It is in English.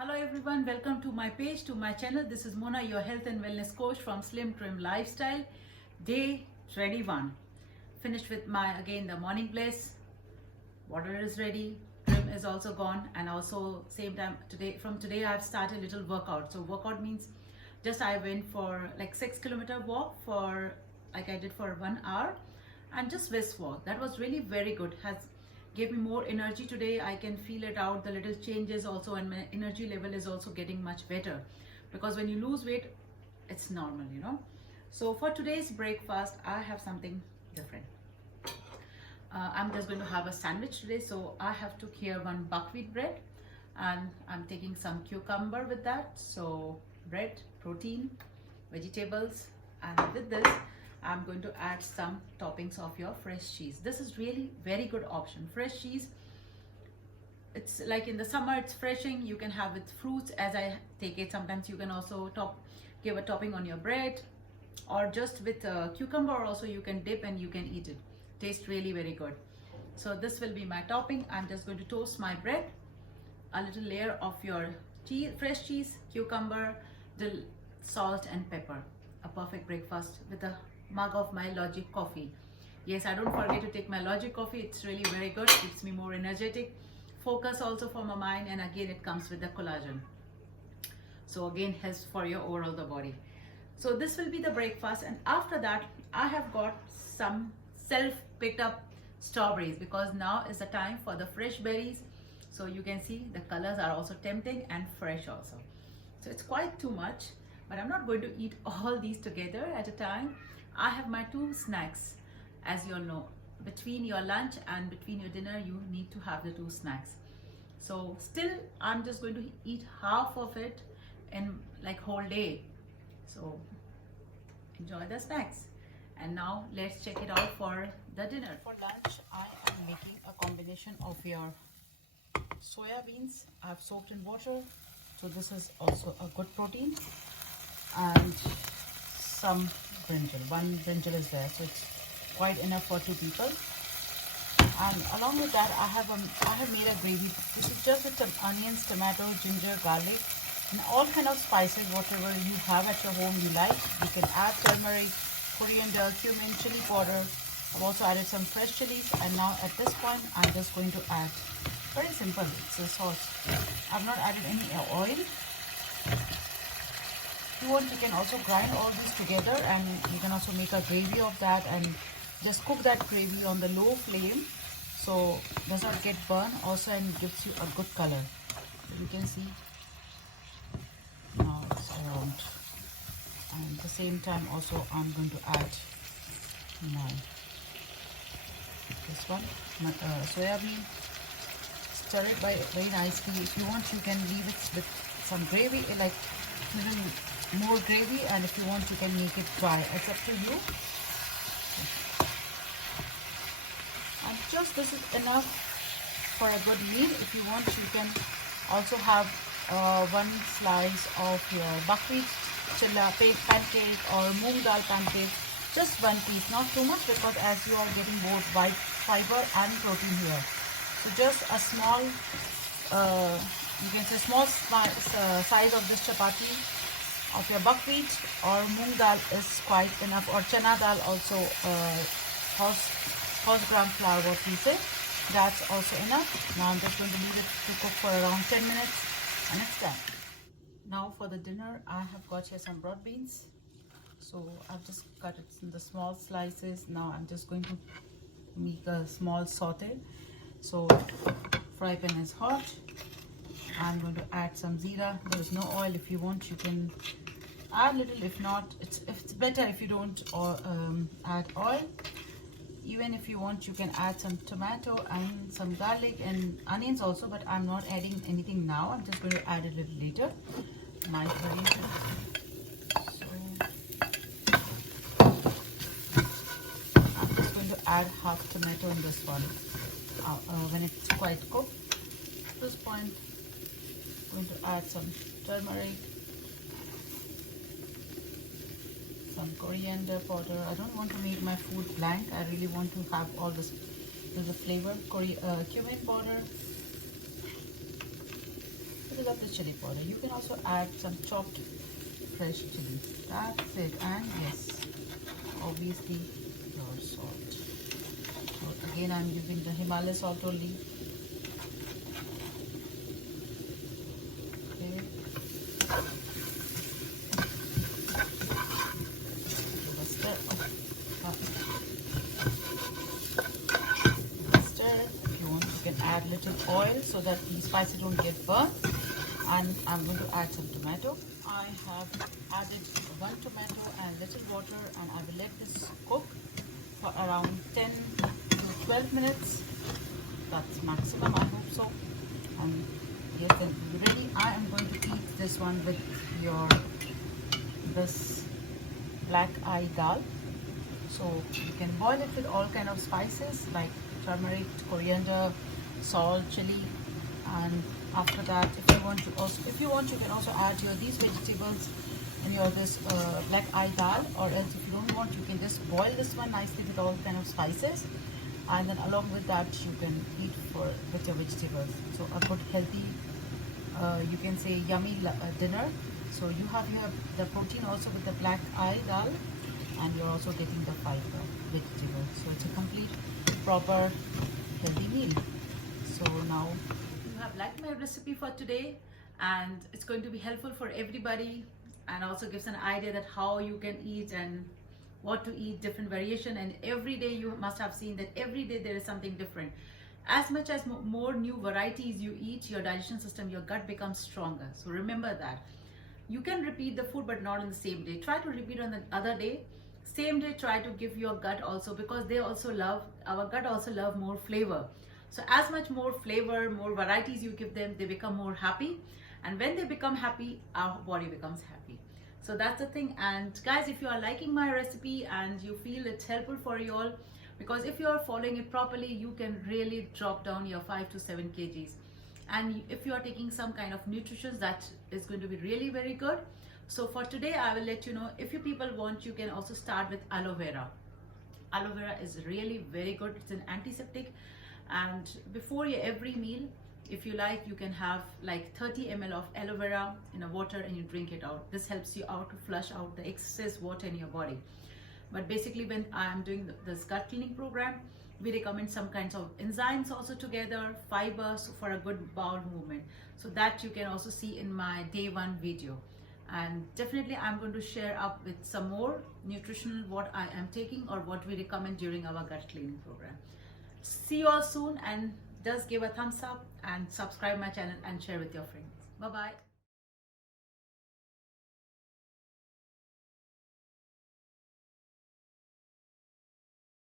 Hello everyone, welcome to my page, to my channel. This is Mona, your health and wellness coach from Slim Trim Lifestyle. Day 21. Finished with the morning bliss. Water is ready, trim is also gone, and also same time from today I've started a little workout. So workout means just I went for like 6 kilometer walk for like I did for 1 hour and just brisk walk. That was really very good. Has gave me more energy today. I can feel it out, the little changes also, and my energy level is also getting much better because when you lose weight it's normal. So for today's breakfast I have something different. I'm just going to have a sandwich today. So I have took here one buckwheat bread and I'm taking some cucumber with that. So bread, protein, vegetables, and with this I'm going to add some toppings of your fresh cheese. This is really very good option. Fresh cheese, it's like in the summer it's freshing. You can have with fruits as I take it. Sometimes you can also give a topping on your bread, or just with cucumber also you can dip and you can eat it. Tastes really very good. So this will be my topping. I'm just going to toast my bread, a little layer of your cheese, fresh cheese, cucumber, dill, salt and pepper. A perfect breakfast with a mug of my Logic coffee. Yes, I don't forget to take my Logic coffee. It's really very good. Keeps me more energetic. Focus also for my mind, and again it comes with the collagen. So again helps for your overall the body. So this will be the breakfast, and after that I have got some self picked up strawberries because now is the time for the fresh berries. So you can see the colors are also tempting and fresh also. So it's quite too much, but I'm not going to eat all these together at a time. I have my two snacks. As you all know, between your lunch and between your dinner you need to have the two snacks. So still I'm just going to eat half of it in like whole day. So enjoy the snacks. And now let's check it out for the dinner. For lunch I am making a combination of your soya beans. I've soaked in water, so this is also a good protein, and some brinjal. One brinjal is there, so it's quite enough for 2 people. And along with that I have made a gravy. This is just with some onions, tomato, ginger, garlic, and all kind of spices, whatever you have at your home you like. You can add turmeric, coriander, cumin, chili powder. I've also added some fresh chilies, and now at this point I'm just going to add, very simple, it's a sauce. I've not added any oil. If you want you can also grind all this together, and you can also make a gravy of that and just cook that gravy on the low flame so it does not get burned also, and gives you a good color. You can see now it's around. And at the same time also I'm going to add my soya bean. Stir it very nicely. If you want you can leave it with some gravy, like little more gravy, and if you want you can make it dry. It's up to you. And just this is enough for a good meal. If you want you can also have one slice of your buckwheat pancake or moong dal pancake. Just one piece, not too much, because as you are getting both white fiber and protein here. So just a small, you can say small size of this chapati of your buckwheat or moong dal is quite enough, or chana dal also, horse gram flour what we say, that's also enough. Now I'm just going to leave it to cook for around 10 minutes and it's done. Now for the dinner I have got here some broad beans. So I've just cut it in the small slices. Now I'm just going to make a small saute. So fry pan is hot. I'm going to add some jeera. There is no oil. If you want you can add little. If not, it's better if you don't add oil. Even if you want you can add some tomato and some garlic and onions also, but I'm not adding anything now. I'm just going to add a little later. My curry. I'm just going to add half tomato in this one when it's quite cooked. At this point I'm going to add some turmeric, some coriander powder. I don't want to make my food blank. I really want to have all this, the flavor. Cumin powder, little of the chili powder. You can also add some chopped fresh chili. That's it. And yes, obviously your salt. So again, I'm using the Himalaya salt only. Okay. Give a stir. Stir. If you want, you can add little oil so that the spices don't get burnt. And I'm going to add some tomato. I have added one tomato and little water, and I will let this cook for around 10 to 12 minutes. That's maximum, I hope so. And yes, then we'll be ready. I am going to eat this one with this black eye dal. So you can boil it with all kind of spices like turmeric, coriander, salt, chili, and after that, if you want, you can also add these vegetables and this black eye dal, or else if you don't want, you can just boil this one nicely with all kind of spices, and then along with that you can eat with your vegetables. So a good healthy, you can say yummy dinner. So you have the protein also with the black eye dal, and you're also getting the fiber vegetable. So it's a complete proper healthy meal. So now you have liked my recipe for today, and it's going to be helpful for everybody, and also gives an idea that how you can eat and what to eat, different variation. And every day you must have seen that every day there is something different. As much as more new varieties you eat, your digestion system, your gut becomes stronger. So remember that you can repeat the food, but not on the same day. Try to repeat on the other day. Same day, try to give your gut also, because they also love, our gut also love more flavor. So as much more flavor, more varieties you give them, they become more happy. And when they become happy, our body becomes happy. So that's the thing. And guys, if you are liking my recipe and you feel it's helpful for you all, because if you are following it properly, you can really drop down your 5 to 7 kgs. And if you are taking some kind of nutrition, that is going to be really very good. So for today, I will let you know, if you people want, you can also start with aloe vera. Aloe vera is really very good. It's an antiseptic. And before your every meal, if you like, you can have like 30 ml of aloe vera in a water and you drink it out. This helps you out to flush out the excess water in your body. But basically, when I am doing this gut cleaning program, we recommend some kinds of enzymes also together, fibers for a good bowel movement. So that you can also see in my day 1 video. And definitely I'm going to share up with some more nutritional what I am taking or what we recommend during our gut cleaning program. See you all soon, and just give a thumbs up and subscribe my channel and share with your friends. Bye bye.